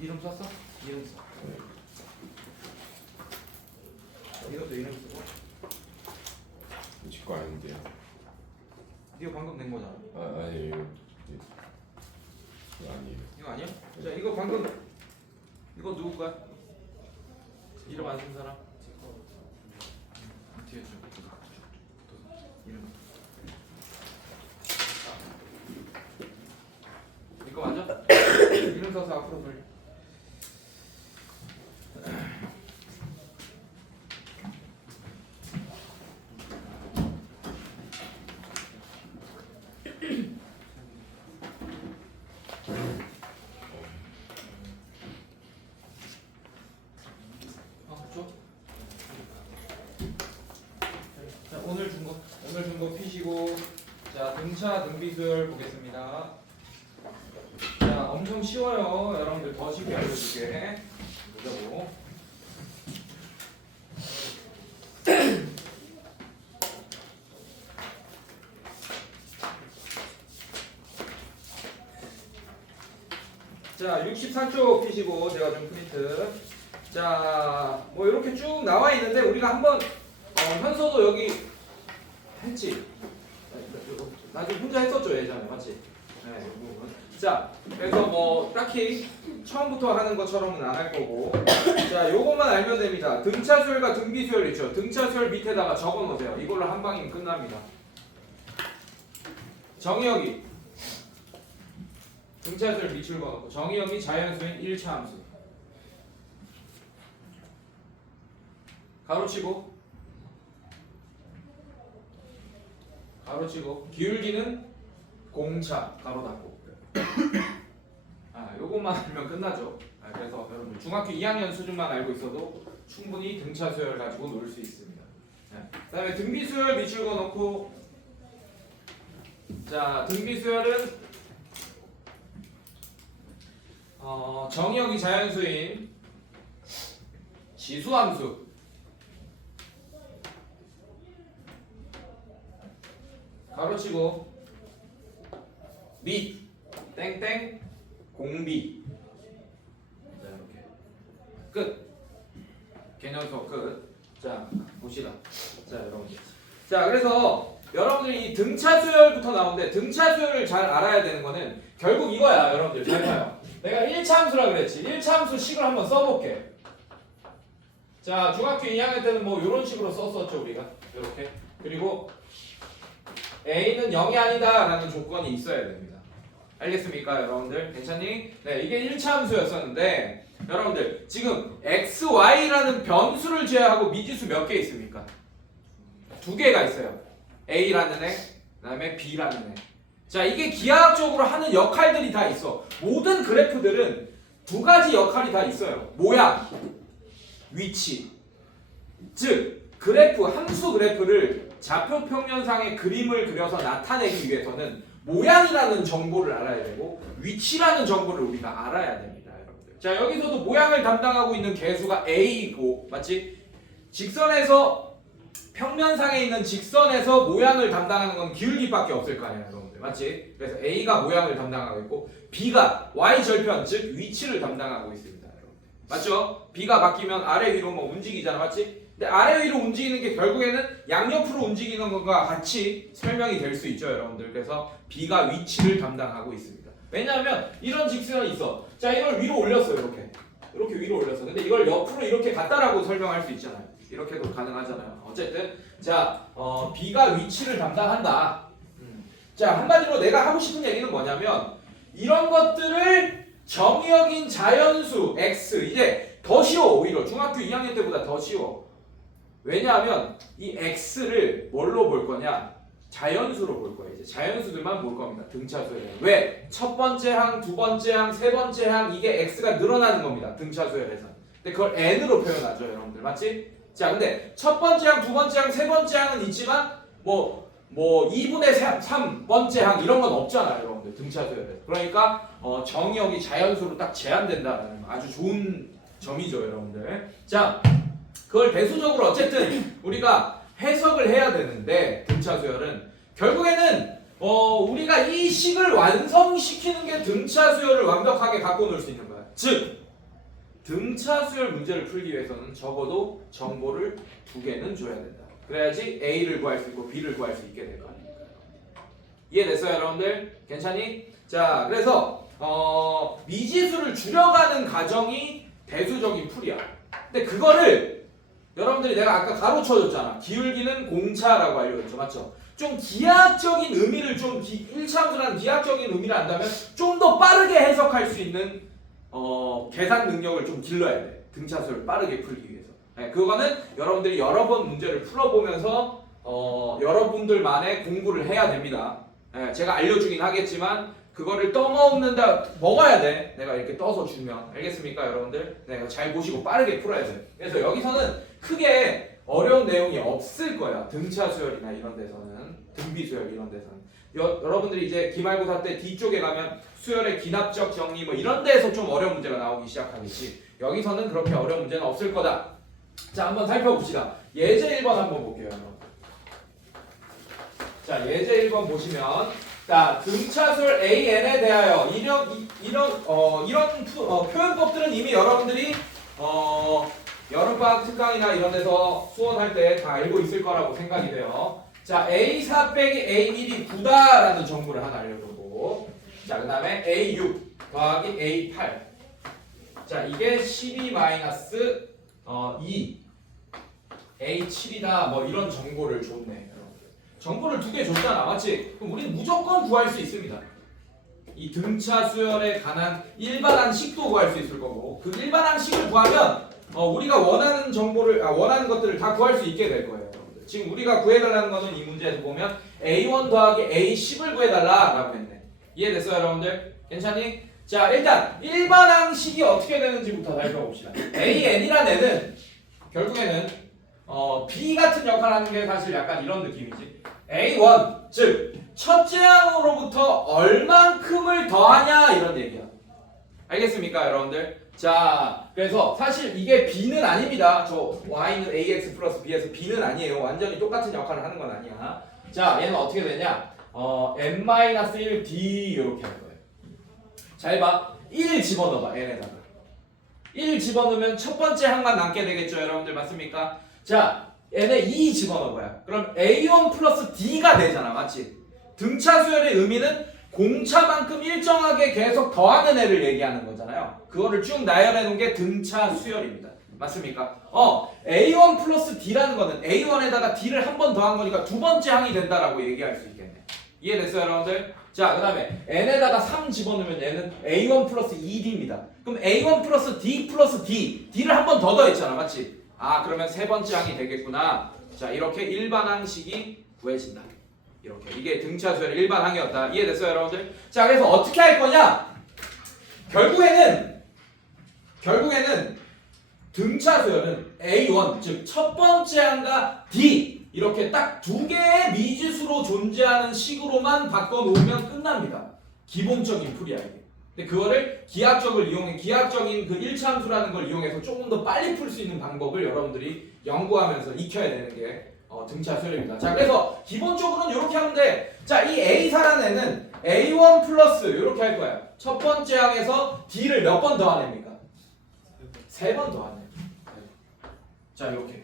이름 썼어? 이름 써. 이것도 이름 쓰고. 제거 아닌데요. 이거 방금 낸 거잖아. 아니에요. 이거 아니에요. 이거 아니야? 자, 이거 방금 이거 누구 거야? 이름 안 쓴 사람? 뒤에 좀 이름. 이거 맞아? 이름 써서 앞으로 돌려. 오늘 준 거 피시고, 자, 등차 등비수열 보겠습니다. 자, 엄청 쉬워요. 여러분들 더 쉽게 알려줄게. 보자고. 자, 64쪽 피시고 제가 좀 프린트. 자, 뭐 이렇게 쭉 나와 있는데 우리가 한번 현서도 여기 했지. 나중에 혼자 했었죠 예전에, 맞지? 네. 자, 그래서 뭐 딱히 처음부터 하는 것처럼은 안 할 거고. 자, 요것만 알면 됩니다. 등차 수열과 등비 수열 있죠. 등차 수열 밑에다가 적어 놓으세요. 이걸로 한 방이면 끝납니다. 정의역이 등차 수열 밑줄 그어놓고, 정의역이 자연수인 1차 함수. 가로치고 기울기는 공차 가로 닫고. 요것만 알면 끝나죠. 그래서 여러분 중학교 2학년 수준만 알고 있어도 충분히 등차 수열 가지고 놀 수 있습니다. 그다음에 등비 수열 밑줄 그어놓고, 자, 등비 수열은 정의역이 자연수인 지수함수. 가로치고 밑 땡땡 공비. 자, 이렇게 끝. 개념수 끝. 자, 봅시다. 자, 여러분들. 자, 그래서 여러분들이 이 등차 수열부터 나오는데, 등차 수열을 잘 알아야 되는 거는 결국 이거야. 여러분들 잘 봐요. 내가 1차 함수라 그랬지. 1차 함수 식을 한번 써볼게. 자, 중학교 2학년 때는 뭐 이런 식으로 썼었죠 우리가. 이렇게. 그리고 A는 0이 아니다 라는 조건이 있어야 됩니다. 알겠습니까 여러분들? 괜찮니? 네, 이게 1차 함수였었는데, 여러분들 지금 x, y라는 변수를 제외하고 미지수 몇 개 있습니까? 2개가 있어요. A라는 애, 그 다음에 B라는 애. 자, 이게 기하학적으로 하는 역할들이 다 있어. 모든 그래프들은 2가지 역할이 다 있어요. 모양, 위치. 즉 그래프, 함수 그래프를 좌표 평면상의 그림을 그려서 나타내기 위해서는 모양이라는 정보를 알아야 되고 위치라는 정보를 우리가 알아야 됩니다, 여러분들. 자, 여기서도 모양을 담당하고 있는 개수가 A고, 맞지? 직선에서, 평면상에 있는 직선에서 모양을 담당하는 건 기울기밖에 없을 거 아니에요, 여러분들. 맞지? 그래서 A가 모양을 담당하고 있고 B가 Y 절편, 즉 위치를 담당하고 있습니다, 여러분들. 맞죠? B가 바뀌면 아래 위로 뭐 움직이잖아, 맞지? 근데 아래 위로 움직이는 게 결국에는 양옆으로 움직이는 것과 같이 설명이 될 수 있죠, 여러분들. 그래서 B가 위치를 담당하고 있습니다. 왜냐하면 이런 직선이 있어. 자, 이걸 위로 올렸어, 이렇게 위로 올렸어. 근데 이걸 옆으로 이렇게 갔다라고 설명할 수 있잖아요. 이렇게도 가능하잖아요. 어쨌든 자, B가 위치를 담당한다. 자, 한마디로 내가 하고 싶은 얘기는 뭐냐면, 이런 것들을 정의역인 자연수 x, 이제 더 쉬워. 오히려 중학교 2학년 때보다 더 쉬워. 왜냐하면 이 x를 뭘로 볼 거냐? 자연수로 볼 거예요. 이제 자연수들만 볼 겁니다. 등차수열에. 왜? 첫 번째 항, 두 번째 항, 세 번째 항, 이게 x가 늘어나는 겁니다. 등차수열에서. 근데 그걸 n으로 표현하죠, 여러분들. 맞지? 자, 근데 첫 번째 항, 두 번째 항, 세 번째 항은 있지만 뭐 2분의 3번째 항 이런 건 없잖아요, 여러분들. 등차수열에서. 그러니까 정의역이 자연수로 딱 제한된다는 아주 좋은 점이죠, 여러분들. 자, 그걸 배수적으로 어쨌든 우리가 해석을 해야 되는데, 등차수열은 결국에는 우리가 이 식을 완성시키는 게 등차수열을 완벽하게 갖고 놀 수 있는 거야. 즉 등차 수열 문제를 풀기 위해서는 적어도 정보를 2개는 줘야 된다. 그래야지 A를 구할 수 있고 B를 구할 수 있게 될 거 아닙니까? 이해됐어요, 여러분들? 괜찮니? 자, 그래서 미지수를 줄여가는 과정이 대수적인 풀이야. 근데 그거를 여러분들이 내가 아까 가로쳐줬잖아. 기울기는 공차라고 알려줬죠, 맞죠? 좀 기하학적인 의미를 좀 일차함수라는 기하학적인 의미를 안다면 좀 더 빠르게 해석할 수 있는 계산 능력을 좀 길러야 돼. 등차수를 빠르게 풀기 위해서. 네, 그거는 여러분들이 여러 번 문제를 풀어보면서 여러분들만의 공부를 해야 됩니다. 네, 제가 알려주긴 하겠지만 그거를 먹어야 돼. 내가 이렇게 떠서 주면. 알겠습니까, 여러분들? 내가 잘 보시고 빠르게 풀어야 돼. 그래서 여기서는 크게 어려운 내용이 없을 거야. 등차 수열이나 이런 데서는, 등비 수열 이런 데서는. 여러분들이 이제 기말고사 때 뒤쪽에 가면 수열의 기납적 정리 뭐 이런 데에서 좀 어려운 문제가 나오기 시작하겠지. 여기서는 그렇게 어려운 문제는 없을 거다. 자, 한번 살펴봅시다. 예제 1번 한번 볼게요, 여러분. 자, 예제 1번 보시면, 자, 등차수열 AN에 대하여 이런 표현법들은 이미 여러분들이 여름방학 특강이나 이런 데서 수원할 때 다 알고 있을 거라고 생각이 돼요. 자, A4 빼기 A1이 9다라는 정보를 하나 알려주고, 자, 그 다음에 A6 더하기 A8. 자, 이게 12 마이너스 2 A7이다 뭐 이런 정보를 줬네. 정보를 2개 줬잖아, 맞지? 그럼 우리는 무조건 구할 수 있습니다. 이 등차 수열에 관한 일반항식도 구할 수 있을 거고, 그 일반항식을 구하면 우리가 원하는 원하는 것들을 다 구할 수 있게 될 거예요. 지금 우리가 구해달라는 거는 이 문제에서 보면 A1 더하기 A10을 구해달라라고 했네. 이해됐어요, 여러분들? 괜찮니? 자, 일단 일반항식이 어떻게 되는지부터 살펴봅시다. AN이라는 애는 결국에는 B 같은 역할을 하는 게 사실 약간 이런 느낌이지. A1, 즉 첫째 항으로부터 얼만큼을 더하냐 이런 얘기야. 알겠습니까, 여러분들? 자, 그래서 사실 이게 B는 아닙니다. 저 Y는 AX 플러스 B에서 B는 아니에요. 완전히 똑같은 역할을 하는 건 아니야. 자, 얘는 어떻게 되냐? N-1D 이렇게 할 거예요. 잘 봐. 1 집어넣어봐, N에다가. 1 집어넣으면 첫 번째 항만 남게 되겠죠, 여러분들? 맞습니까? 자, N에 2 집어넣어봐요. 그럼 A1 플러스 D가 되잖아, 맞지? 등차 수열의 의미는 공차만큼 일정하게 계속 더하는 애를 얘기하는 거잖아요. 그거를 쭉 나열해 놓은 게 등차 수열입니다. 맞습니까? A1 플러스 D라는 거는 A1에다가 D를 한 번 더한 거니까 두 번째 항이 된다라고 얘기할 수 있겠네. 이해됐어요, 여러분들? 자, 그 다음에 N에다가 3 집어넣으면 얘는 A1 플러스 2D입니다. 그럼 A1 플러스 D 플러스 D, D를 한 번 더 더했잖아, 맞지? 아, 그러면 세 번째 항이 되겠구나. 자, 이렇게 일반항식이 구해진다. 이렇게. 이게 등차 수열의 일반항이었다. 이해됐어요, 여러분들? 자, 그래서 어떻게 할 거냐? 결국에는 등차 수열은 A1, 즉 첫 번째 항과 D 이렇게 딱 2개의 미지수로 존재하는 식으로만 바꿔놓으면 끝납니다. 기본적인 풀이야, 이게. 근데 그거를 기하학적인 그 1차 함수라는 걸 이용해서 조금 더 빨리 풀 수 있는 방법을 여러분들이 연구하면서 익혀야 되는 게 등차 수열입니다. 자, 그래서 기본적으로는 이렇게 하면 돼. 자, 이 A4라는 애는 A1 플러스 이렇게 할 거야. 첫 번째 항에서 D를 몇 번 더하냅니까? 3번 더하네. 자, 이렇게.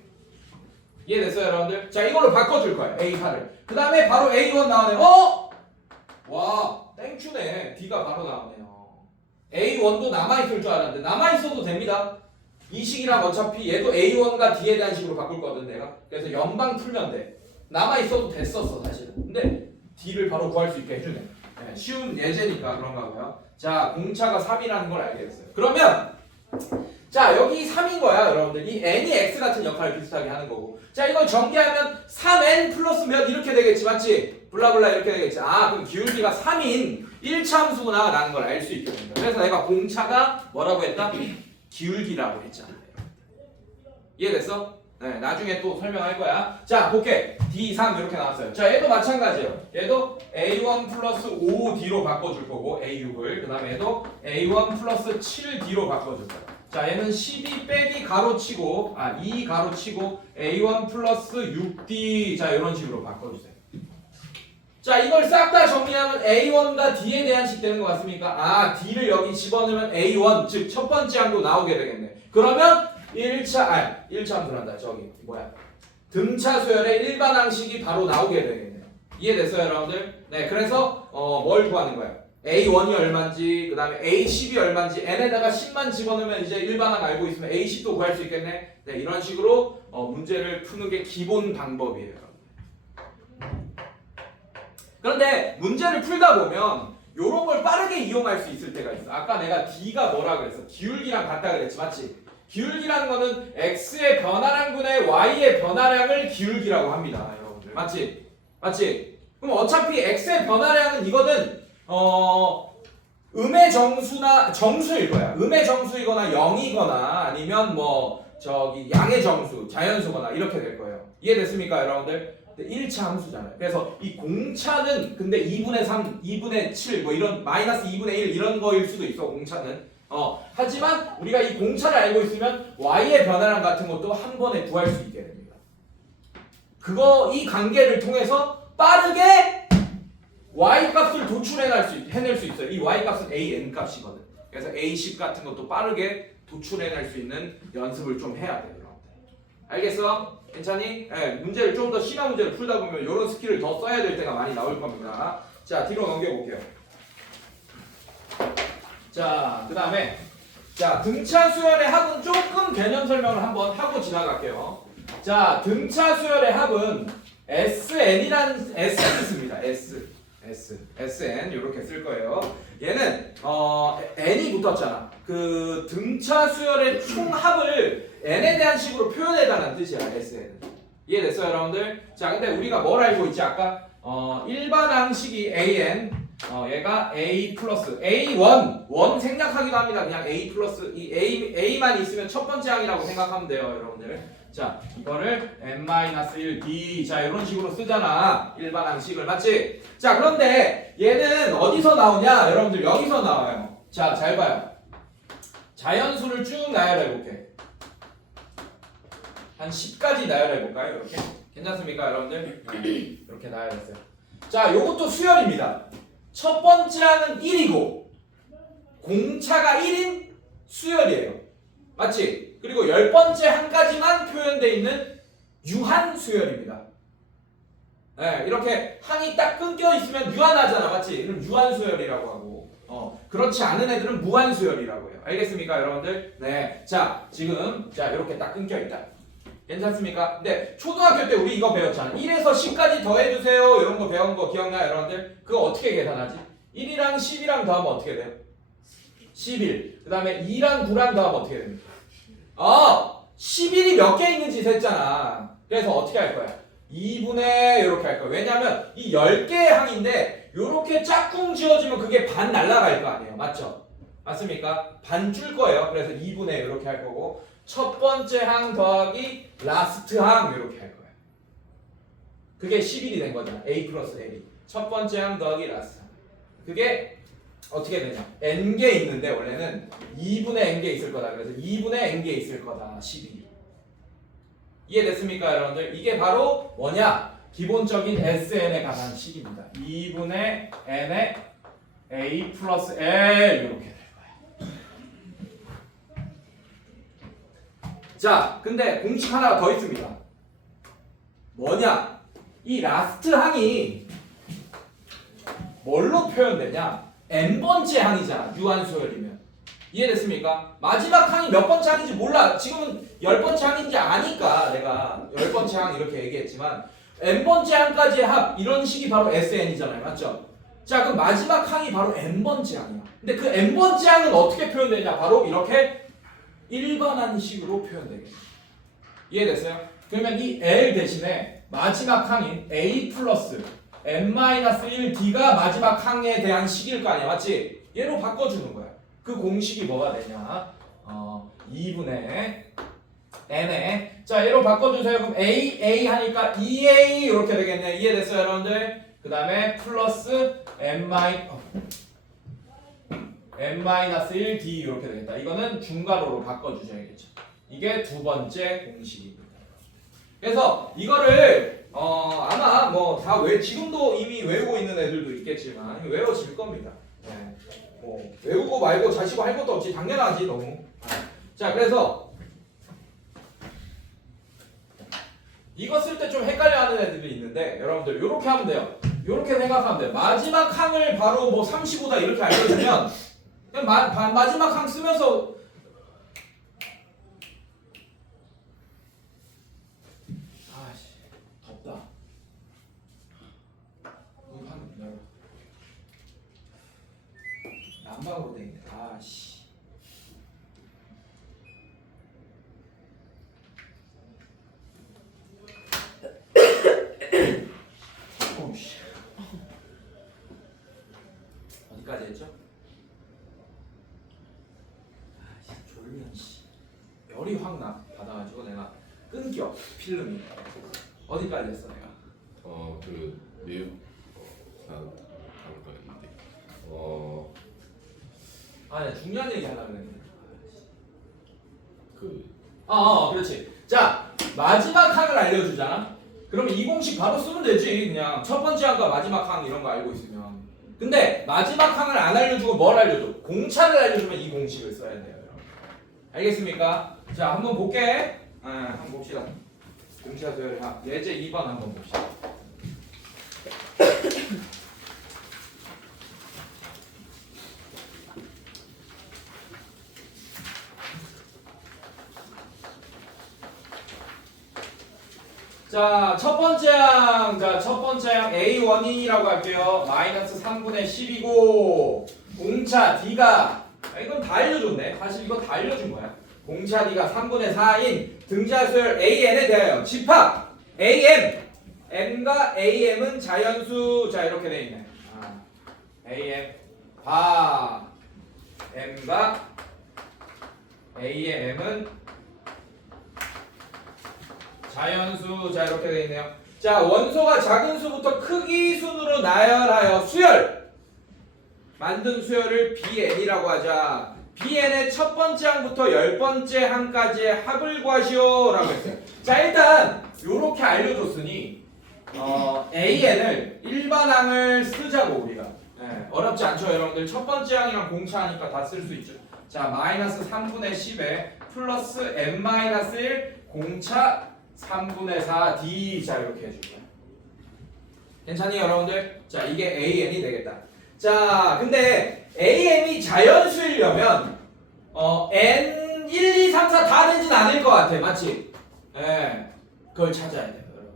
이해됐어요, 여러분들? 자, 이걸로 바꿔줄 거야, A4를. 그 다음에 바로 A1 나오네. 와, 땡큐네. D가 바로 나오네요. A1도 남아있을 줄 알았는데 남아있어도 됩니다. 이 식이랑 어차피 얘도 A1과 D에 대한 식으로 바꿀 거거든, 내가. 그래서 연방 풀면 돼. 남아있어도 됐었어, 사실은. 근데 D를 바로 구할 수 있게 해주네. 네, 쉬운 예제니까 그런가 봐요. 자, 공차가 3이라는 걸 알게 됐어요. 그러면 자, 여기 3인 거야, 여러분들. 이 n이 x 같은 역할을 비슷하게 하는 거고. 자, 이걸 전개하면 3n 플러스 몇 이렇게 되겠지, 맞지? 블라블라 이렇게 되겠지. 아, 그럼 기울기가 3인 1차 함수구나 라는 걸 알 수 있게 됩니다. 그래서 내가 공차가 뭐라고 했다? 기울기라고 했잖아. 이해됐어? 네, 나중에 또 설명할 거야. 자, 볼게. D3 이렇게 나왔어요. 자, 얘도 마찬가지예요. 얘도 A1 플러스 5D로 바꿔줄 거고, A6을. 그 다음에 얘도 A1 플러스 7D로 바꿔줄 거야. 자, 얘는 12 빼기 가로치고, 2 가로치고, A1 플러스 6D. 자, 이런 식으로 바꿔주세요. 자, 이걸 싹 다 정리하면 A1과 D에 대한 식 되는 것 같습니까? 아, D를 여기 집어넣으면 A1, 즉 첫 번째 항도 나오게 되겠네. 그러면 1차 함수란다. 저기 뭐야? 등차 수열의 일반 항식이 바로 나오게 되겠네요. 이해됐어요, 여러분들? 네, 그래서 뭘 구하는 거야? A1이 얼마인지, 그 다음에 A10이 얼마인지, n에다가 10만 집어넣으면 이제 일반항 알고 있으면 A10도 구할 수 있겠네. 네, 이런 식으로 문제를 푸는 게 기본 방법이에요. 그런데 문제를 풀다 보면 이런 걸 빠르게 이용할 수 있을 때가 있어. 아까 내가 D가 뭐라 그랬어? 기울기랑 같다 그랬지, 맞지? 기울기라는 거는 X의 변화량분의 Y의 변화량을 기울기라고 합니다, 여러분들. 맞지? 맞지? 그럼 어차피 X의 변화량은 이거는 음의 정수나 정수일 거야. 음의 정수이거나 0이거나 아니면 뭐 저기 양의 정수, 자연수거나 이렇게 될 거예요. 이해됐습니까, 여러분들? 1차 함수잖아요. 그래서 이 공차는 근데 2분의 3, 2분의 7 뭐 이런 마이너스 2분의 1 이런 거일 수도 있어, 공차는. 하지만 우리가 이 공차를 알고 있으면 y의 변화량 같은 것도 한 번에 구할 수 있게 됩니다. 이 관계를 통해서 빠르게 y 값을 해낼 수 있어요. 이 y 값은 an 값이거든. 그래서 a10 같은 것도 빠르게 도출해낼 수 있는 연습을 좀 해야 돼요. 알겠어? 괜찮니? 네, 문제를 좀 더 심한 문제를 풀다 보면 이런 스킬을 더 써야 될 때가 많이 나올 겁니다. 자, 뒤로 넘겨볼게요. 자, 그 다음에 자, 등차 수열의 합은 조금 개념 설명을 한번 하고 지나갈게요. 자, 등차 수열의 합은 SN이라는 SN을 씁니다. SN 이렇게 쓸 거예요. 얘는 n이 붙었잖아. 그 등차 수열의 총합을 n에 대한 식으로 표현해달라는 뜻이야, SN은. 이해됐어요, 여러분들? 자, 근데 우리가 뭘 알고 있지 아까? 일반 항식이 an, 얘가 a 플러스 a1 생략하기도 합니다. 그냥 a 플러스 이 a만 있으면 첫 번째 항이라고 생각하면 돼요, 여러분들. 자, 이거를 n-1d 자 이런 식으로 쓰잖아, 일반 항식을. 맞지? 자, 그런데 얘는 어디서 나오냐? 여러분들 여기서 나와요. 자, 잘 봐요. 자연수를 쭉 나열해 볼게. 한 10까지 나열해 볼까요? 이렇게 괜찮습니까, 여러분들? 이렇게 나열했어요. 자, 요것도 수열입니다. 첫 번째 항은 1이고 공차가 1인 수열이에요. 맞지? 그리고 10번째 항까지만 표현되어 있는 유한 수열입니다. 네, 이렇게 항이 딱 끊겨 있으면 유한하잖아. 맞지? 그럼 유한 수열이라고 하고 그렇지 않은 애들은 무한 수열이라고 해요. 알겠습니까, 여러분들? 네. 자, 지금 이렇게 딱 끊겨 있다. 괜찮습니까? 근데 초등학교 때 우리 이거 배웠잖아. 1에서 10까지 더해주세요. 이런 거 배운 거 기억나요, 여러분들? 그거 어떻게 계산하지? 1이랑 10이랑 더하면 어떻게 돼요? 11. 그 다음에 2랑 9랑 더하면 어떻게 됩니까? 11이 몇 개 있는지 셌잖아. 그래서 어떻게 할 거야? 2분의 이렇게 할 거야. 왜냐면 이 10개의 항인데 이렇게 짝꿍 지어지면 그게 반 날아갈 거 아니에요. 맞죠? 맞습니까? 반 줄 거예요. 그래서 2분의 이렇게 할 거고 첫 번째 항 더하기 라스트 항 이렇게 할 거예요. 그게 11이 된 거잖아. A 플러스 L이. 첫 번째 항 더하기 라스트 항. 그게 어떻게 되냐? n개 있는데 원래는 2분의 n개 있을 거다. 그래서 2분의 n개 있을 거다. 12. 이해됐습니까, 여러분들? 이게 바로 뭐냐? 기본적인 SN에 관한 식입니다. 2분의 n의 A 플러스 L 이렇게 될 거야. 자, 근데 공식 하나가 더 있습니다. 뭐냐? 이 라스트 항이 뭘로 표현되냐? n번째 항이잖아. 유한수열이면. 이해됐습니까? 마지막 항이 몇 번째 항인지 몰라. 지금은 10번째 항인지 아니까 내가 10번째 항 이렇게 얘기했지만 n번째 항까지의 합 이런 식이 바로 SN이잖아요. 맞죠? 자, 그럼 마지막 항이 바로 n번째 항이야. 근데 그 n번째 항은 어떻게 표현되냐? 바로 이렇게 일반한 식으로 표현되겠네. 이해됐어요? 그러면 이 L 대신에 마지막 항인 A 플러스 n-1d가 마지막 항에 대한 식일 거 아니야. 맞지? 얘로 바꿔주는 거야. 그 공식이 뭐가 되냐? 2분의 n에 자, 얘로 바꿔주세요. 그럼 A 하니까 2A 이렇게 되겠네. 이해됐어요, 여러분들? 그 다음에 플러스 n-1d 이렇게 되겠다. 이거는 중괄호로 바꿔주셔야겠죠. 이게 두 번째 공식입니다. 그래서 이거를 아마 뭐 다 지금도 이미 외우고 있는 애들도 있겠지만 외워질 겁니다. 네. 뭐 외우고 말고 자시고 할 것도 없지 당연하지 너무. 자 그래서 이거 쓸 때 좀 헷갈려하는 애들이 있는데 여러분들 이렇게 하면 돼요. 이렇게 생각하면 돼요. 마지막 항을 바로 뭐 35다 이렇게 알려주면 그냥 마지막 항 쓰면서 아씨 덥다. 문 열어. 난방으로 돼 있네. 아씨. 오씨. 어디까지 했죠? 아씨 졸면 씨. 열이 확 나. 받아가지고 내가 끊겨 필름이. 어디까지 했어 내가? 그 내용 다룰 거였는데 내가 중요한 얘기 하려고 했는데. 그 그렇지. 자 마지막 항을 알려주잖아. 그러면 이 공식 바로 쓰면 되지. 그냥 첫 번째 항과 마지막 항 이런 거 알고 있으면. 근데 마지막 항을 안 알려주고 뭘 알려줘? 공차를 알려주면 이 공식을 써야 돼요. 알겠습니까? 자 한번 볼게. 한번 봅시다. 공차 수열 예제 2번 한번 봅시다. 자, 첫 번째 항 A1이라고 할게요. 마이너스 3분의 10이고 공차 D가 이건 다 알려줬네. 사실 이거 다 알려준 거야. 공차 D가 3분의 4인 등자수열 AN에 대하여 집합 AM M과 AM은 자연수. 자 이렇게 돼 있네. AM 바 M과 AM은 자연수. 자 이렇게 돼 있네요. 자 원소가 작은 수부터 크기 순으로 나열하여 수열 만든 수열을 BN이라고 하자. BN의 첫 번째 항부터 10번째 항까지의 합을 구하시오 라고 했어요. 자 일단 요렇게 알려줬으니 AN을 일반 항을 쓰자고 우리가. 어렵지 않죠 여러분들. 첫 번째 항이랑 공차하니까 다 쓸 수 있죠. 자 마이너스 3분의 10에 플러스 n-1 공차 3분의 4 D. 자 이렇게 해줄게요. 괜찮니 여러분들? 자 이게 AN이 되겠다. 자 근데 AM이 자연수이려면 N 1, 2, 3, 4 다 되진 않을 것 같아. 맞지? 그걸 찾아야 돼요 여러분.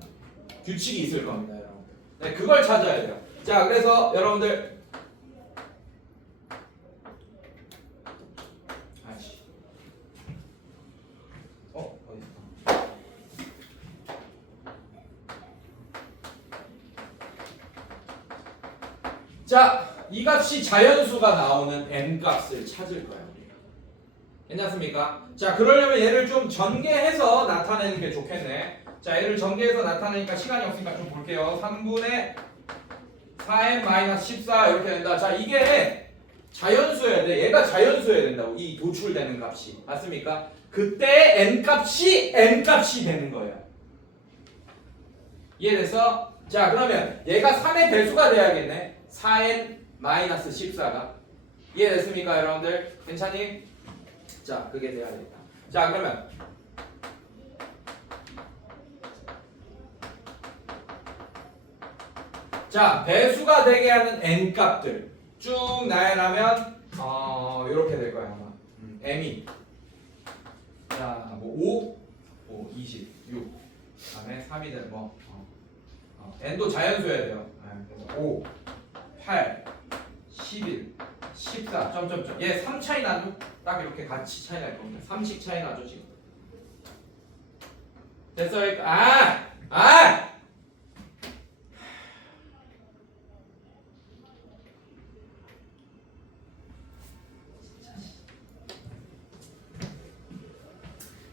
규칙이 있을 겁니다 여러분. 네 그걸 찾아야 돼요. 자 그래서 여러분들 자, 이 값이 자연수가 나오는 n 값을 찾을 거예요. 괜찮습니까? 자, 그러려면 얘를 좀 전개해서 나타내는 게 좋겠네. 자, 얘를 전개해서 나타내니까 시간이 없으니까 좀 볼게요. 3분의 4n-14 이렇게 된다. 자, 이게 자연수여야 돼. 얘가 자연수여야 된다고. 이 도출되는 값이. 맞습니까? 그때 n 값이 되는 거예요. 이해됐어? 자, 그러면 얘가 3의 배수가 돼야겠네. 4n-14가. 이해됐습니까 여러분들? 괜찮니? 자 그게 돼야겠다. 자 그러면 자 배수가 되게 하는 n값들 쭉 나열하면 이렇게 될 거야 아마. m이 자뭐 5, 26 그다음에 3이 되는 뭐 n도 자연수여야 돼요. 그래서 5 8, 11, 14, 점점점. 얘 3 차이 나죠? 딱 이렇게 같이 차이 날 겁니다. 3씩 차이 나죠 지금. 됐어요?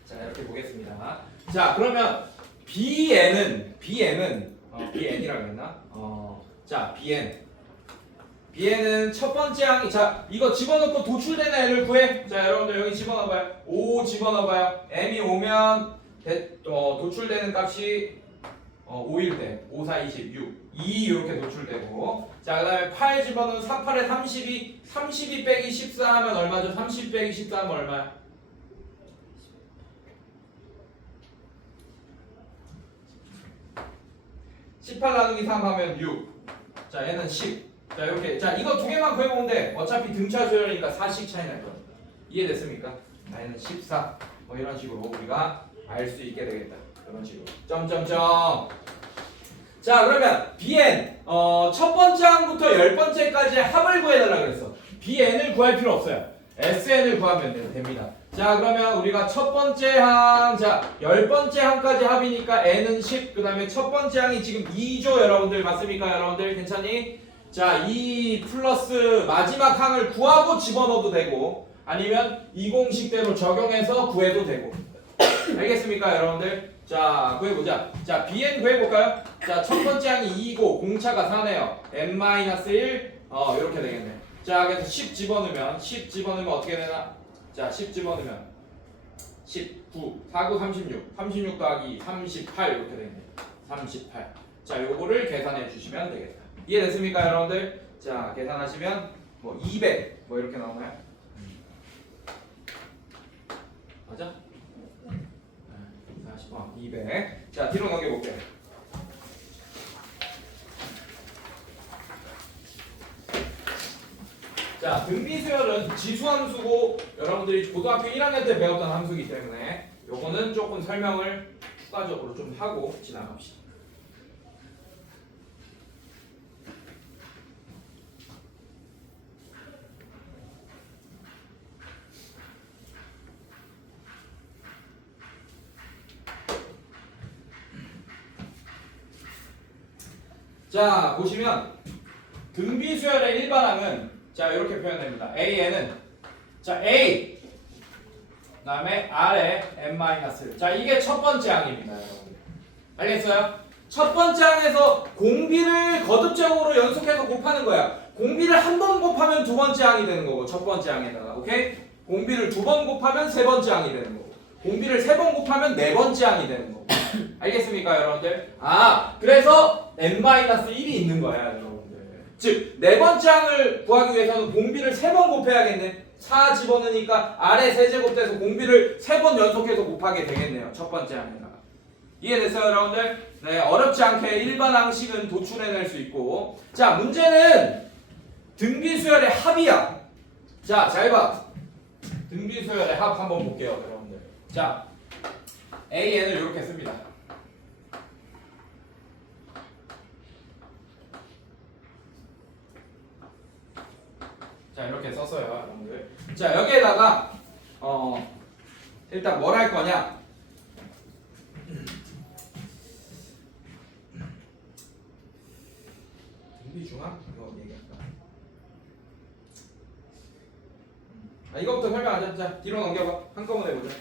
자 이렇게 보겠습니다. 자 그러면 BN이라고 했나? 자 BN은 첫 번째 항이 자 이거 집어넣고 도출되는 애를 구해. 자 여러분들 여기 집어넣어봐요. 5 집어넣어봐요. M이 오면 도출되는 값이 5일 때 5, 4, 26 2 이렇게 도출되고 자 그 다음에 8 집어넣으면 4, 8에 32 빼기 14 하면 얼마죠? 30 빼기 14 하면 얼마야? 18 나누기 3 하면 6 자 얘는 10 자 이렇게 자 이거 두 개만 구해보면 돼 어차피 등차 수열이니까 4씩 차이 날 거야 이해됐습니까? 자 얘는 14 뭐 이런 식으로 우리가 알 수 있게 되겠다 이런 식으로 점점점 자 그러면 bn 첫 번째 항부터 10번째까지의 합을 구해달라 그랬어 bn을 구할 필요 없어요 sn을 구하면 됩니다 자 그러면 우리가 첫 번째 항 자 10번째 항까지 합이니까 n은 10 그 다음에 첫 번째 항이 지금 2죠 여러분들 맞습니까 여러분들 괜찮니? 자 2 플러스 마지막 항을 구하고 집어넣어도 되고 아니면 이 공식대로 적용해서 구해도 되고 알겠습니까 여러분들? 자 구해보자 자 bn 구해볼까요? 자 첫번째 항이 2고 공차가 4네요 n-1 이렇게 되겠네 자 그래서 10 집어넣으면 어떻게 되나? 자 10 집어넣으면 19 4, 9, 36 더하기 38 이렇게 되겠네 38 자 요거를 계산해 주시면 되겠다 이해됐습니까 여러분들? 자 계산하시면 뭐 200 뭐 이렇게 나오나요? 맞아? 200. 자, 뒤로 넘겨볼게요. 자, 등비수열은 지수함수고 여러분들이 고등학교 1학년 때 배웠던 함수이기 때문에 요거는 조금 설명을 추가적으로 좀 하고 지나갑시다. 자 보시면 등비수열의 일반항은 자 이렇게 표현됩니다. AN은 자 A 그다음에 R에 n-1 자 이게 첫 번째 항입니다. 여러분 알겠어요? 첫 번째 항에서 공비를 거듭적으로 연속해서 곱하는 거야. 공비를 한 번 곱하면 두 번째 항이 되는 거고 첫 번째 항에다가 오케이? 공비를 두 번 곱하면 세 번째 항이 되는 거고 공비를 세 번 곱하면 네 번째 항이 되는 거고 알겠습니까 여러분들? 아 그래서 n-1이 있는 거야 여러분들 즉 네 번째 항을 구하기 위해서는 공비를 세 번 곱해야겠네 4 집어넣으니까 아래 세제곱돼서 공비를 세 번 연속해서 곱하게 되겠네요 첫 번째 항에다가 이해됐어요 여러분들? 네 어렵지 않게 일반 항식은 도출해낼 수 있고 자 문제는 등비수열의 합이야 자 잘 봐 등비수열의 합 한번 볼게요 여러분들 자 AN을 이렇게 씁니다 자 이렇게 썼어요 여러분들 자 여기에다가 일단 뭘 할 거냐 등비중항? 이거 얘기할까? 이거부터 설명하자 자 뒤로 넘겨봐 한꺼번에 보자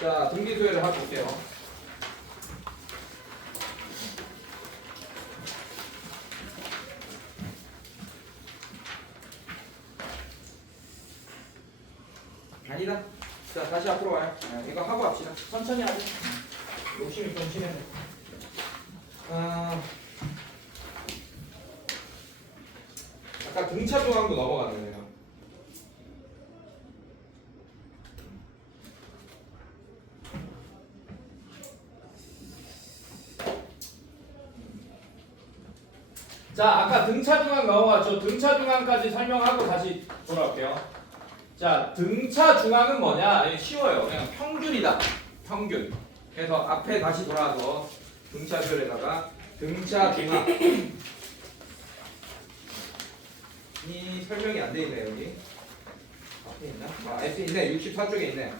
자 등비수열을 한번 볼게요 아니다. 자 다시 앞으로 와요. 이거 하고 합시다. 천천히 하자. 욕심이 좀 심해서. 아까 등차 조항도 넘어갔네 내가. 자 아까 등차 중항 넘어갔죠. 등차 중항까지 설명하고 다시 돌아올게요. 자 등차 중항은 뭐냐? 쉬워요. 그냥 평균이다. 평균. 그래서 앞에 다시 돌아와서 등차별에다가 등차 중항. 이 설명이 안 돼 있네 여기. 앞에 있나? 아 F 있네. 64쪽에 있네.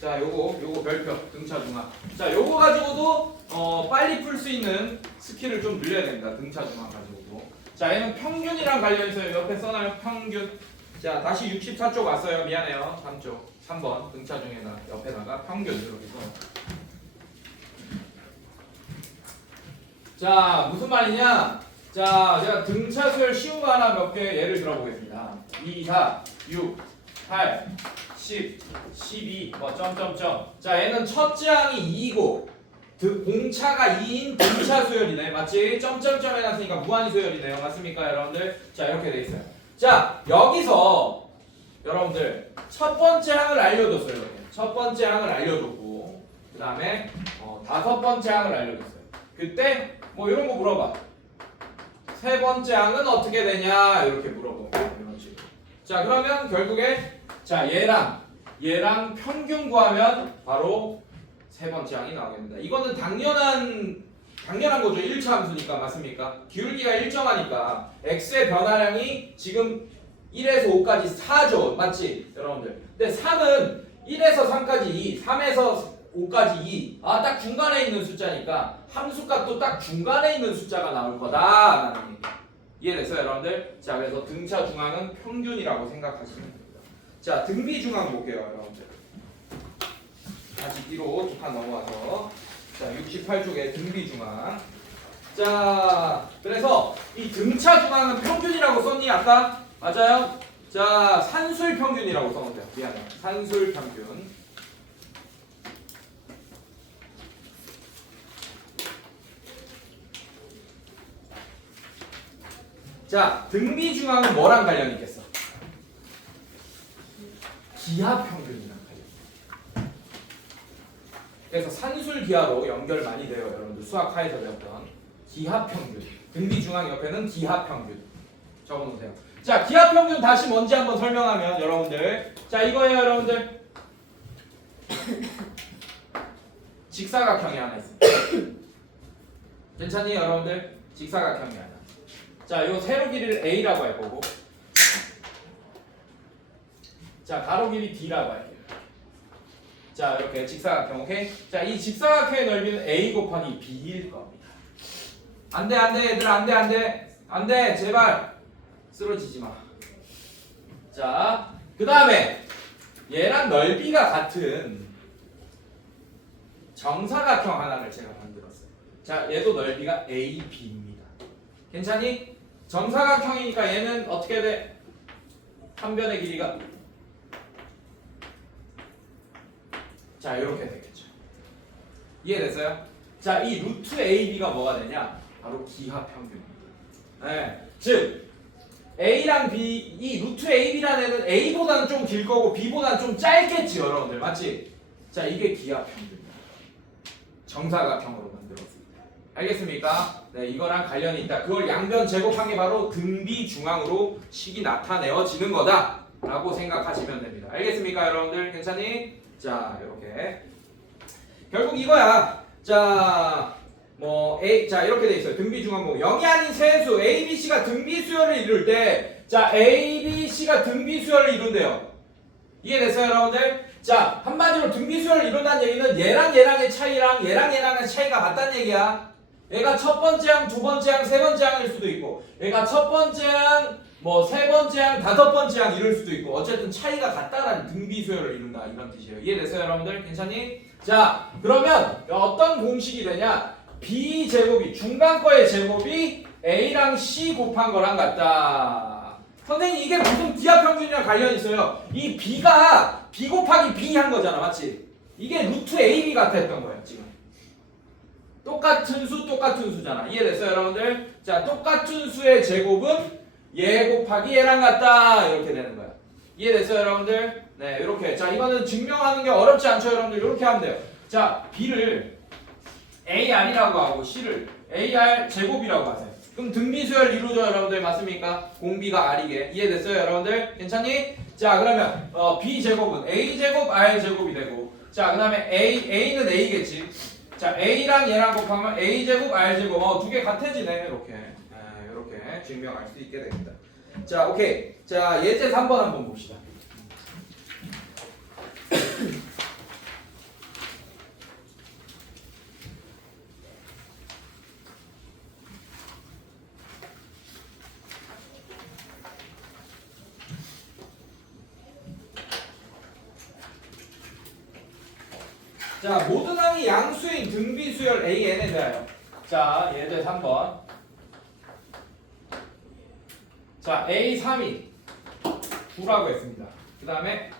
자 요거 별표 등차 중항. 자 요거 가지고도 빨리 풀 수 있는 스킬을 좀 늘려야 됩니다. 등차 중항 가지고도. 자 얘는 평균이랑 관련해서 옆에 써놔요. 평균. 자 다시 64쪽 왔어요. 미안해요. 3쪽 3번 등차 중에다 옆에다가 평균 이렇게 써. 자 무슨 말이냐? 자 제가 등차 수열 쉬운 거 하나 몇 개 예를 들어보겠습니다. 2, 4, 6, 8, 10, 12, 뭐 점점점. 자, 얘는 첫째 항이 2이고 공차가 2인 등차 수열이네. 맞지? 점점점 해놨으니까 무한 수열이네요. 맞습니까, 여러분들? 자, 이렇게 돼 있어요. 자, 여기서 여러분들 첫 번째 항을 알려줬어요. 이렇게. 첫 번째 항을 알려줬고 그 다음에 다섯 번째 항을 알려줬어요. 그때 뭐 이런 거 물어봐. 세 번째 항은 어떻게 되냐 이렇게 물어보고 이런 식으로. 자, 그러면 결국에 자 얘랑 평균 구하면 바로 세 번째 항이 나오겠습니다. 이거는 당연한 거죠. 1차 함수니까. 맞습니까? 기울기가 일정하니까 x의 변화량이 지금 1에서 5까지 4죠. 맞지? 여러분들. 근데 3은 1에서 3까지 2, 3에서 5까지 2. 아, 딱 중간에 있는 숫자니까 함수값도 딱 중간에 있는 숫자가 나올 거다 라는 얘기. 이해됐어요, 여러분들? 자, 그래서 등차 중앙은 평균이라고 생각하시면 됩니다. 자, 등비 중앙 볼게요, 여러분들. 다시 뒤로 두 칸 넘어와서 자, 68쪽에 등비 중앙. 자, 그래서 이 등차 중앙은 평균이라고 썼니 아까? 맞아요? 자, 산술 평균이라고 써놓으세요. 미안해요. 산술 평균. 자, 등비 중앙은 뭐랑 관련이 있겠어? 기하 평균이랑 관련. 그래서 산술 기하로 연결 많이 돼요. 여러분들 수학하에서 배웠던 기하 평균. 등비 중앙 옆에는 기하 평균. 적어놓으세요. 자, 기하 평균 다시 뭔지 한번 설명하면 여러분들. 자, 이거예요, 여러분들. 직사각형이 하나 있습니다. 괜찮니, 여러분들? 직사각형이 하나. 자, 요 세로 길이를 A라고 할 거고, 자, 가로 길이 D라고 할게요. 자, 이렇게 직사각형, 오케이? 자, 이 직사각형의 넓이는 A 곱하기 B일 겁니다. 안 돼, 얘들아, 안 돼, 제발. 쓰러지지 마. 자, 그 다음에 얘랑 넓이가 같은 정사각형 하나를 제가 만들었어요. 자, 얘도 넓이가 AB입니다. 괜찮니? 정사각형이니까 얘는 어떻게 돼? 한 변의 길이가 자, 이렇게 되겠죠. 이해됐어요? 자, 이 루트 AB가 뭐가 되냐? 바로 기하 평균입니다. 네. 즉 A랑 B, 이 루트 AB라는 애는 A보다는 좀 길 거고 B보다는 좀 짧겠지, 여러분들. 맞지? 자, 이게 기하 평균이야. 정사각형으로 만들었습니다. 알겠습니까? 네, 이거랑 관련이 있다. 그걸 양변 제곱한 게 바로 등비 중앙으로 식이 나타내어지는 거다 라고 생각하시면 됩니다. 알겠습니까, 여러분들? 괜찮니? 자, 이렇게 결국 이거야. 자, 자, 이렇게 돼 있어요. 등비 중앙 0이 아닌 세수 A, B, C가 등비 수열을 이룰 때, 자, A, B, C가 등비 수열을 이룬대요. 이해됐어요, 여러분들? 자, 한마디로 등비 수열을 이룬다는 얘기는 얘랑의 차이랑 얘랑의 차이가 같다는 얘기야. 얘가 첫 번째 항, 두 번째 항, 세 번째 항일 수도 있고, 얘가 첫 번째 항, 세 번째 항, 다섯 번째 항 이럴 수도 있고, 어쨌든 차이가 같다라는 등비 수열을 이룬다 이런 뜻이에요. 이해됐어요, 여러분들? 괜찮니? 자, 그러면 어떤 공식이 되냐? B 제곱이 중간 거의 제곱이 A랑 C 곱한 거랑 같다. 선생님, 이게 무슨 기하 평균이랑 관련이 있어요? 이 B가 B 곱하기 B 한 거잖아, 맞지? 이게 루트 AB 같아 했던 거예요, 지금. 똑같은 수잖아. 이해됐어요, 여러분들? 자, 똑같은 수의 제곱은 얘 곱하기 얘랑 같다 이렇게 되는 거야. 이해됐어요, 여러분들? 네, 이렇게. 자, 이거는 증명하는 게 어렵지 않죠, 여러분들? 이렇게 하면 돼요. 자, B를 AR이라고 하고 C를 AR 제곱이라고 하세요. 그럼 등비수열 이루죠, 여러분들? 맞습니까? 공비가 R이게. 이해됐어요, 여러분들? 괜찮니? 자, 그러면 B 제곱은 A 제곱 R 제곱이 되고, 자, 그 다음에 A는 A겠지. 자, A랑 얘랑 곱하면 A 제곱 R 제곱 두 개 같아지네, 이렇게. 이렇게 증명할 수 있게 됩니다. 자, 오케이. 자, 예제 3번 한번 봅시다. 자, 모든 항이 양수인 등비수열 AN에 대하여. 자, 예제 3번. 자, A 3이 9라고 했습니다. 그 다음에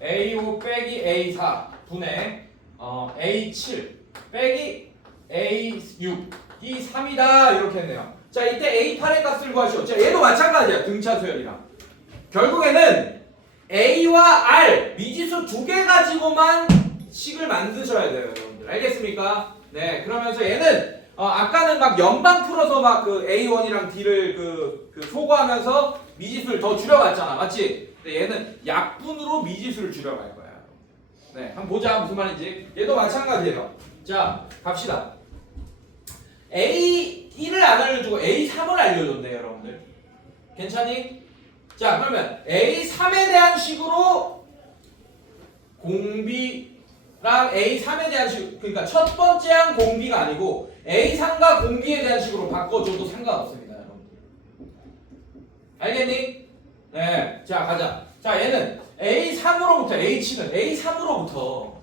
A5 빼기 A4 분의 A7 빼기 A6 이 3이다 이렇게 했네요. 자 이때 A8의 값을 구하시오. 자 얘도 마찬가지야. 등차 수열이랑. 결국에는 A와 R 미지수 두 개 가지고만 식을 만드셔야 돼요 여러분들. 알겠습니까? 네 그러면서 얘는 아까는 막 연방 풀어서 막 그 A1이랑 D를 그 소거하면서 미지수를 더 줄여갔잖아 맞지? 근데 얘는 약분으로 미지수를 줄여갈 거야. 네 한번 보자 무슨 말인지. 얘도 마찬가지예요. 자 갑시다. A1을 안 알려주고 A3을 알려줬네 여러분들. 괜찮니? 자 그러면 A3에 대한 식으로 공비랑 A3에 대한 식 그러니까 첫 번째 항 공비가 아니고 A3과 공비에 대한 식으로 바꿔줘도 상관없습니다 여러분들. 알겠니? 네. 자 가자. 자 얘는 A3으로부터 H는 A3으로부터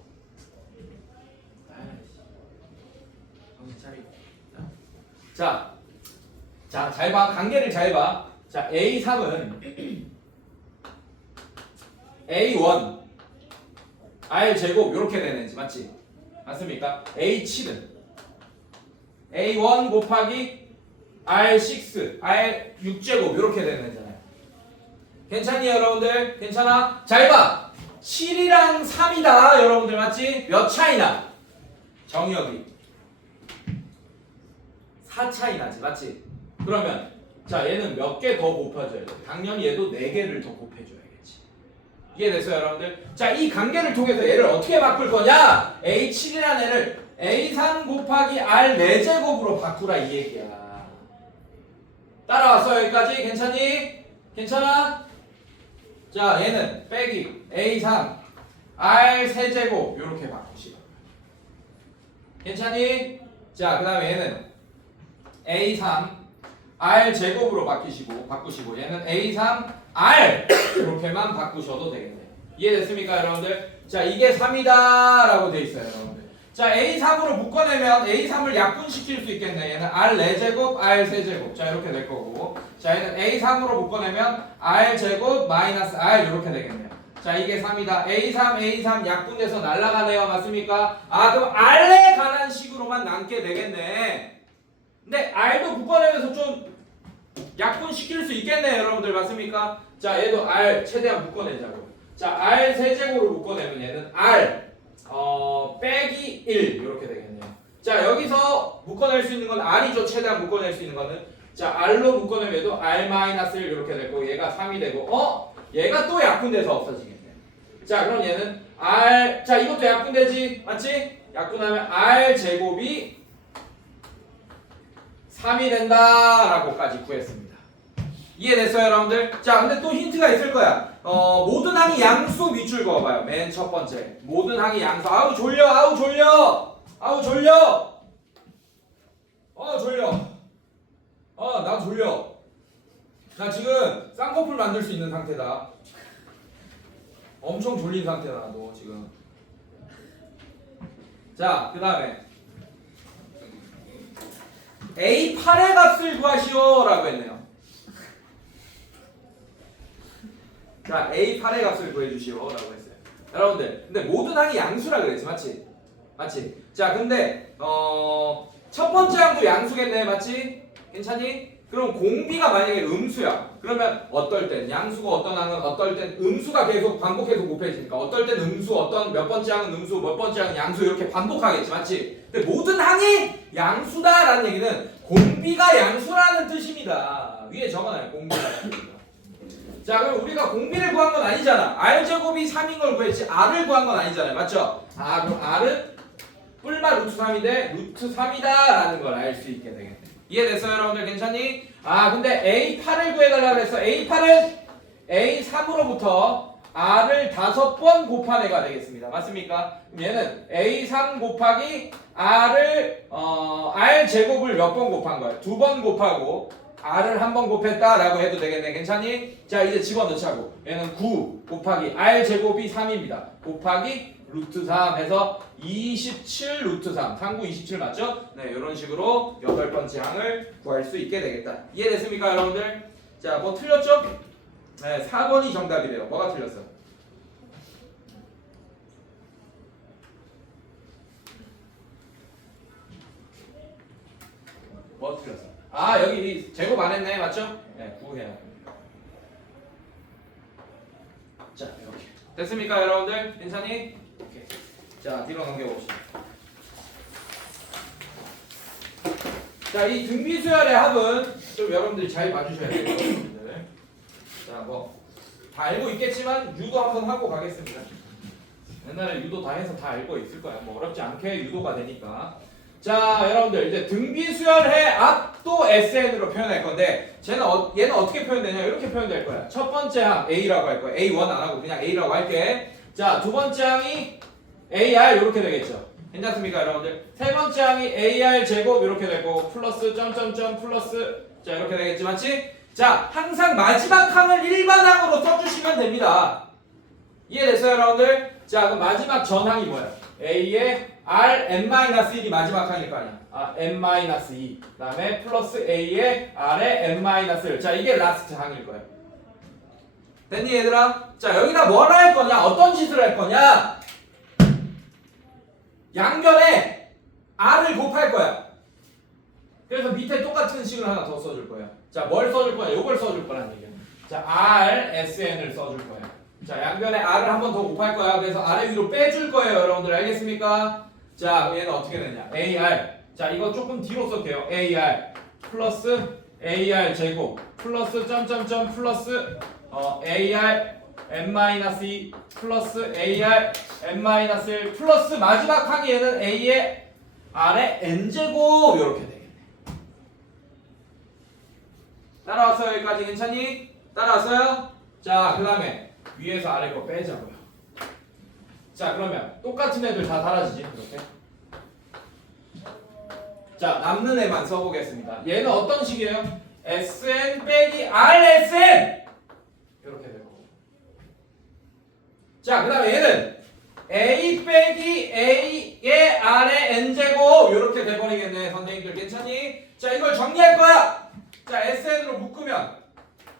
자, 잘 봐. 관계를 잘 봐. 자, A3은 A1 R 제곱 이렇게 되는지 맞지? 맞습니까? A7은 A1 곱하기 R6 R6 제곱 이렇게 되는 거잖아요. 괜찮니 여러분들? 괜찮아? 잘 봐. 7이랑 3이다 여러분들 맞지? 몇 차이나? 정의역이 4 차이 나지 맞지? 그러면 자 얘는 몇 개 더 곱해줘야 돼. 당연히 얘도 4개를 더 곱해줘야겠지. 이해됐어요 여러분들? 자 이 관계를 통해서 얘를 어떻게 바꿀 거냐? A7이라는 애를 A3 곱하기 R 4제곱으로 바꾸라 이 얘기야. 따라왔어 여기까지? 괜찮니? 괜찮아? 자 얘는 빼기 A3 R 세제곱 이렇게 바꾸시고 괜찮니? 자 그 다음에 얘는 A3 R 제곱으로 바꾸시고 얘는 A3 R 이렇게만 바꾸셔도 되겠네요. 이해됐습니까 여러분들? 자 이게 3이다 라고 돼 있어요 여러분들. 자 A3으로 묶어내면 A3을 약분시킬 수 있겠네. 얘는 R 4제곱 R 세제곱 자 이렇게 될 거고 자 얘는 A3으로 묶어내면 R 제곱 마이너스 R 이렇게 되겠네요. 자 이게 3이다. A3 약분돼서 날아가네요. 맞습니까? 아 그럼 R에 관한 식으로만 남게 되겠네. 근데 R도 묶어내면서 좀 약분시킬 수 있겠네요 여러분들. 맞습니까? 자 얘도 R 최대한 묶어내자고. 자 R 세제곱으로 묶어내면 얘는 R 빼기 1 이렇게 되겠네요. 자 여기서 묶어낼 수 있는 건 R이죠. 최대한 묶어낼 수 있는 거는 자 R로 묶어내면 얘도 R 마이너스 1 이렇게 되고 얘가 3이 되고 얘가 또 약분돼서 없어지겠네요. 자 그럼 얘는 R 자 이것도 약분되지 맞지? 약분하면 R 제곱이 3이 된다라고까지 구했습니다. 이해됐어요 여러분들? 자 근데 또 힌트가 있을 거야. 모든 항이 양수 밑줄 그어봐요. 맨 첫 번째 모든 항이 양수. 아우 졸려 아우 졸려 아우 졸려 졸려 나 졸려. 나 지금 쌍꺼풀 만들 수 있는 상태다. 엄청 졸린 상태다 너 지금. 자 그 다음에 A8의 값을 구하시오 라고 했네요. 자 A8의 값을 구해주시오 라고 했어요. 여러분들 근데 모든 항이 양수라 그랬지 맞지? 맞지? 자 근데 첫 번째 항도 양수겠네 맞지? 괜찮니? 그럼 공비가 만약에 음수야. 그러면 어떨 땐 양수고 어떤 항은 어떨 땐 음수가 계속 반복해서 곱해지니까 어떨 땐 음수 어떤 몇 번째 항은 음수 몇 번째 항은 양수 이렇게 반복하겠지 맞지? 근데 모든 항이 양수다라는 얘기는 공비가 양수라는 뜻입니다. 위에 적어놔요. 공비가 양수다. 자 그럼 우리가 공비를 구한 건 아니잖아. R제곱이 3인 걸 구했지 R을 구한 건 아니잖아요. 맞죠? 아 그럼 R은 뿔마 루트 3인데 루트 3이다 라는 걸 알 수 있게 되겠네. 이해됐어요 여러분들? 괜찮니? 아 근데 A8을 구해달라고 했어. A8은 A3으로부터 R을 5번 곱한 애가 되겠습니다. 맞습니까? 그럼 얘는 A3 곱하기 R을 R 제곱을 몇 번 곱한 거야? 2번 곱하고 R을 1번 곱했다라고 해도 되겠네. 괜찮니? 자 이제 집어넣자고. 얘는 9 곱하기 R 제곱이 3입니다. 곱하기 루트 3 해서 27 루트 3 상구 27 맞죠? 네 이런 식으로 8번째 항을 구할 수 있게 되겠다. 이해됐습니까 여러분들? 자 뭐 틀렸죠? 네 4번이 정답이래요. 뭐가 틀렸어? 뭐 틀렸어? 아 여기 제곱 안 했네 맞죠? 네 9 해야 자 이렇게 됐습니까 여러분들? 괜찮니? 오케이 자 뒤로 넘겨봅시다 자 이 등비수열의 합은 좀 여러분들이 잘 봐주셔야 돼요 여러분들 자 뭐 다 알고 있겠지만 유도 한번 하고 가겠습니다 옛날에 유도 다 해서 다 알고 있을 거야 뭐 어렵지 않게 유도가 되니까 자 여러분들 이제 등비수열의 합도 SN으로 표현할 건데 얘는 어떻게 표현되냐 이렇게 표현될 거야 첫 번째 항 A라고 할 거야 A1 안 하고 그냥 A라고 할게 자 두 번째 항이 AR 이렇게 되겠죠 괜찮습니까 여러분들 세 번째 항이 AR 제곱 이렇게 될 거고 플러스 점점점 플러스 자 이렇게 되겠지 맞지? 자 항상 마지막 항을 일반항으로 써주시면 됩니다 이해됐어요 여러분들? 자 그럼 마지막 전항이 뭐야? A의 R n-1이 마지막 항일 거 아니야 n-2 그 다음에 플러스 A의 R의 n-1 자 이게 라스트 항일 거예요 됐니 얘들아? 자 여기다 뭘 할 거냐 어떤 짓을 할 거냐 양변에 R을 곱할 거야 그래서 밑에 똑같은 식을 하나 더 써줄 거야 자 뭘 써줄 거야? 요걸 써줄 거란 얘기야 자 R, SN을 써줄 거야 자 양변에 R을 한 번 더 곱할 거야 그래서 아래 위로 빼줄 거예요 여러분들 알겠습니까? 자 그럼 얘는 어떻게 되냐 AR 자 이거 조금 뒤로 쓸게요 AR 플러스 AR 제곱 플러스 점점점 플러스 AR n-2 플러스 AR n-1 플러스 마지막 항이 얘는 A의 R의 n제곱 이렇게 되겠네 따라왔어요 여기까지 괜찮니? 따라왔어요? 자 그 다음에 위에서 아래 거 빼자고요 자 그러면 똑같은 애들 다 달아지지 이렇게 자 남는 애만 써보겠습니다 얘는 어떤 식이에요? SN 빼기 RSN 이렇게 되고 자 그 다음에 얘는 A 빼기 A의 R의 N제곱 이렇게 돼버리겠네 선생님들 괜찮니? 자 이걸 정리할 거야 자 SN으로 묶으면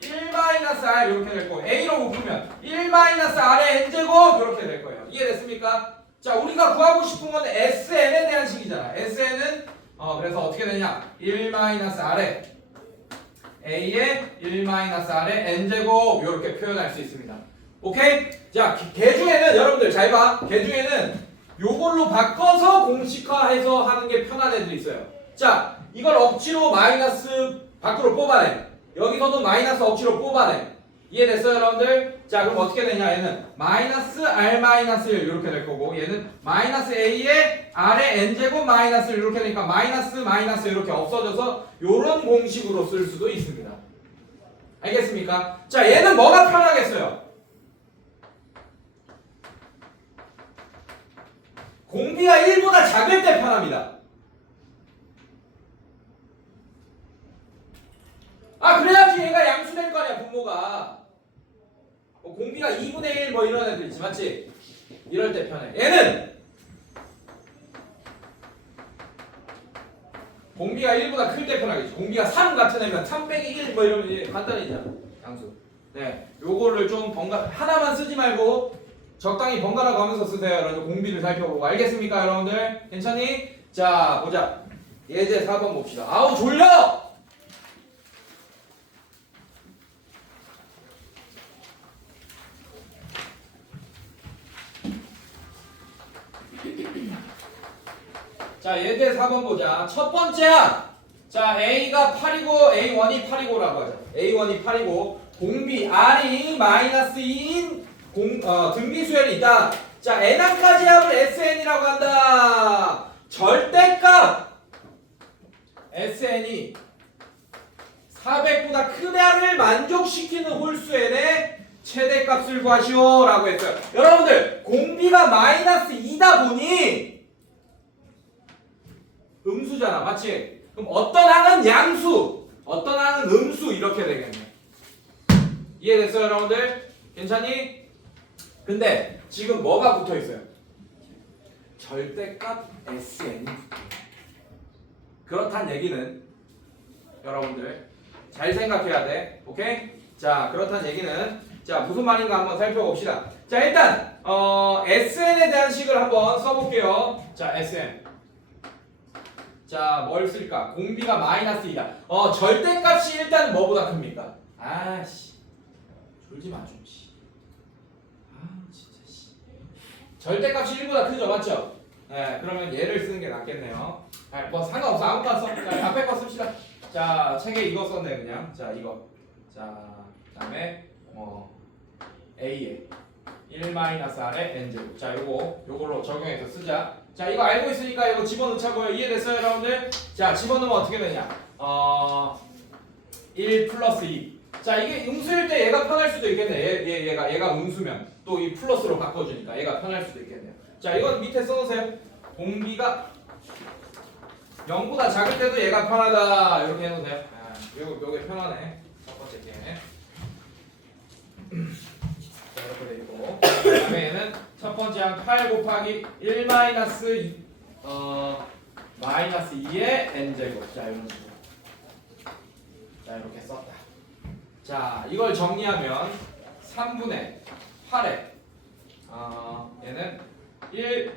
1-R 이렇게 될 거고 A로 묶으면 1-R의 N제곱 이렇게 될 거예요 이해됐습니까? 자 우리가 구하고 싶은 건 SN에 대한 식이잖아 SN은 그래서 어떻게 되냐 1-R의 A의 1-R의 N제곱 이렇게 표현할 수 있습니다 오케이? 자 개중에는 여러분들 잘 봐 개중에는 요걸로 바꿔서 공식화해서 하는 게 편한 애들이 있어요 자 이걸 억지로 마이너스 밖으로 뽑아내 여기서도 마이너스 억지로 뽑아내 이해됐어요 여러분들? 자 그럼 어떻게 되냐 얘는 마이너스 R-1 이렇게 될 거고 얘는 마이너스 A의 R의 N제곱 마이너스 이렇게 되니까 마이너스 마이너스 이렇게 없어져서 요런 공식으로 쓸 수도 있습니다 알겠습니까? 자 얘는 뭐가 편하겠어요? 공비가 1보다 작을 때 편합니다 그래야지 얘가 양수될 거 아니야 분모가 공비가 2분의 1 뭐 이런 애들 있지 맞지? 이럴 때 편해 얘는 공비가 1보다 클 때 편하겠지 공비가 3 같은 애면 3 빼기 1 뭐 이러면 이제 간단해지잖아 양수 네 요거를 좀 하나만 쓰지 말고 적당히 번갈아 가면서 쓰세요 여러분들 공비를 살펴보고 알겠습니까 여러분들? 괜찮니? 자 보자 예제 4번 봅시다 아우 졸려! 자 예제 4번 보자 첫 번째야 자 A가 8이고 A1이 8이고라고 하자 A1이 8이고 공비 R이 마이너스 2인 등비수열이 있다 자 n항까지 합을 SN이라고 한다 절대값 SN이 400보다 크다를 만족시키는 홀수 n의 최대값을 구하시오 라고 했어요 여러분들 공비가 마이너스 2다 보니 음수잖아 맞지? 그럼 어떤 항은 양수 어떤 항은 음수 이렇게 되겠네 이해됐어요 여러분들? 괜찮니? 근데 지금 뭐가 붙어있어요? 절대값 SN이 붙어있어요 그렇단 얘기는 여러분들 잘 생각해야 돼 오케이? 자 그렇단 얘기는 자 무슨 말인가 한번 살펴봅시다 자 일단 SN에 대한 식을 한번 써볼게요 자 SN 자, 뭘 쓸까? 공비가 마이너스 2다. 절대값이 일단 뭐보다 큽니까? 아씨, 졸지 마 좀. 아, 진짜 씨. 절대값이 1보다 크죠, 맞죠? 네, 그러면 얘를 쓰는 게 낫겠네요. 아, 뭐 상관없어, 아무거나 써. 자, 앞에 거 씁시다. 자, 책에 이거 썼네 그냥. 자, 이거. 자, 그다음에 A에 1-R의 n제곱. 자, 요걸로 적용해서 쓰자. 자, 이거 알고 있으니까 이거 집어넣자고요. 이해됐어요, 여러분들? 자, 집어넣으면 어떻게 되냐? 1 플러스 2. 자, 이게 음수일 때 얘가 편할 수도 있겠네. 얘가 음수면 또 이 플러스로 바꿔주니까 얘가 편할 수도 있겠네요. 자, 이건 밑에 써놓으세요. 공비가 0보다 작을 때도 얘가 편하다. 이렇게 해놓으세요. 요게 편하네. 첫 번째 게. 자, 이렇게 되고. 그 다음에 얘는 첫 번째 한 8 곱하기 1 마이너스 마이너스 2의 n제곱. 자, 이런 식으로. 자, 이렇게 썼다. 자, 이걸 정리하면 3분의 8에 얘는 1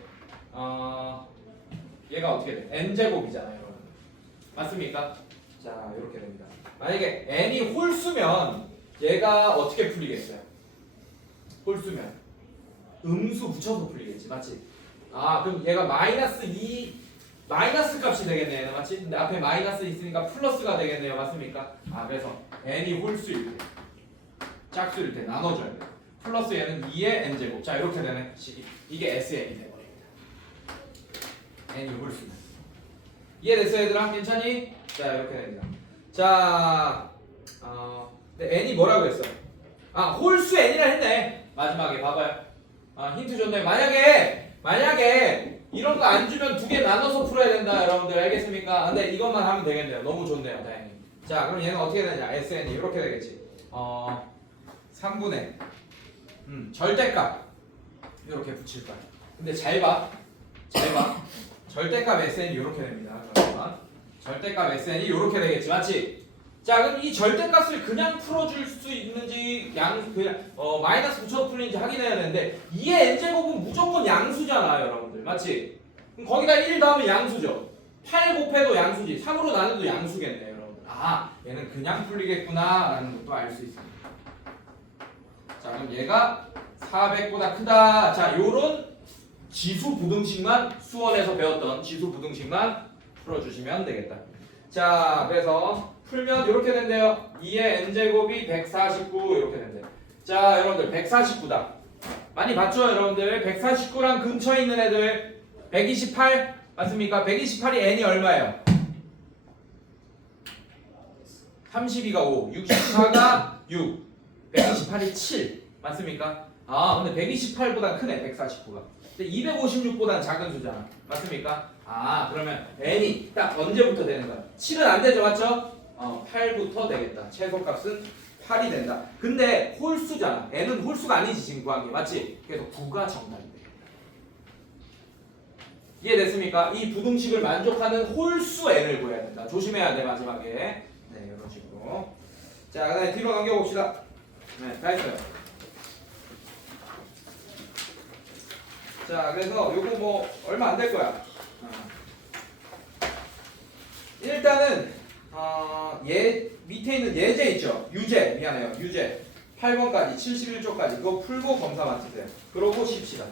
얘가 어떻게 돼? n제곱이잖아요. 여러분. 맞습니까? 자, 이렇게 됩니다. 만약에 n이 홀수면 얘가 어떻게 풀리겠어요? 홀수면 음수 붙여서 풀리겠지, 맞지? 그럼 얘가 마이너스 2 마이너스 값이 되겠네, 얘는 맞지? 근데 앞에 마이너스 있으니까 플러스가 되겠네요, 맞습니까? 그래서 n이 홀수일 때, 짝수일 때 나눠줘야 돼. 플러스 얘는 2의 n제곱. 자, 이렇게 되네. 이게 sn이 돼버립니다. n이 홀수면. 이해됐어, 얘들아? 괜찮니? 자, 이렇게 됩니다. 자, 근데 n이 뭐라고 했어? 홀수 n이라 했네. 마지막에 봐봐요. 힌트 줬네. 만약에 이런 거 안 주면 두 개 나눠서 풀어야 된다, 여러분들 알겠습니까? 근데 이것만 하면 되겠네요. 너무 좋네요, 다행히. 자, 그럼 얘는 어떻게 되냐? SN이 이렇게 되겠지. 3분의 절대값 이렇게 붙일 거야. 근데 잘 봐. 절대값 SN이 이렇게 됩니다. 잠깐만. 절대값 SN이 이렇게 되겠지, 맞지? 자, 그럼 이 절대값을 그냥 풀어줄 수 있는지 그냥 마이너스 붙여서 풀리는지 확인해야 되는데 2의 n제곱은 무조건 양수잖아, 여러분들. 맞지? 그럼 거기다 1 더하면 양수죠. 8 곱해도 양수지. 3으로 나눠도 양수겠네, 여러분들. 얘는 그냥 풀리겠구나 라는 것도 알 수 있습니다. 자, 그럼 얘가 400보다 크다. 자, 요런 지수 부등식만 수원에서 배웠던 지수 부등식만 풀어주시면 되겠다. 자, 그래서 풀면 이렇게 된대요. 2의 n제곱이 149 이렇게 된대요. 자, 여러분들 149다. 많이 봤죠, 여러분들? 149랑 근처에 있는 애들 128 맞습니까? 128이 n이 얼마예요? 32가 5, 64가 6, 128이 7 맞습니까? 근데 128보다 크네, 149가. 근데 256보다는 작은 수잖아. 맞습니까? 그러면 n이 딱 언제부터 되는 거야? 7은 안 되죠, 맞죠? 8부터 되겠다. 최소값은 8이 된다. 근데 홀수잖아. n은 홀수가 아니지, 지금 구한 게. 맞지? 그래서 9가 정답이 되겠다. 이해됐습니까? 이 부등식을 만족하는 홀수 n을 구해야 된다. 조심해야 돼, 마지막에. 네, 이런 식으로. 자, 그 다음에 뒤로 넘겨봅시다. 네, 다 했어요. 자, 그래서 요거 뭐 얼마 안 될 거야. 일단은 얘 밑에 있는 예제 있죠. 유제, 미안해요. 유제 8번까지 71쪽까지 그거 풀고 검사 맞추세요. 그러고 쉽시다.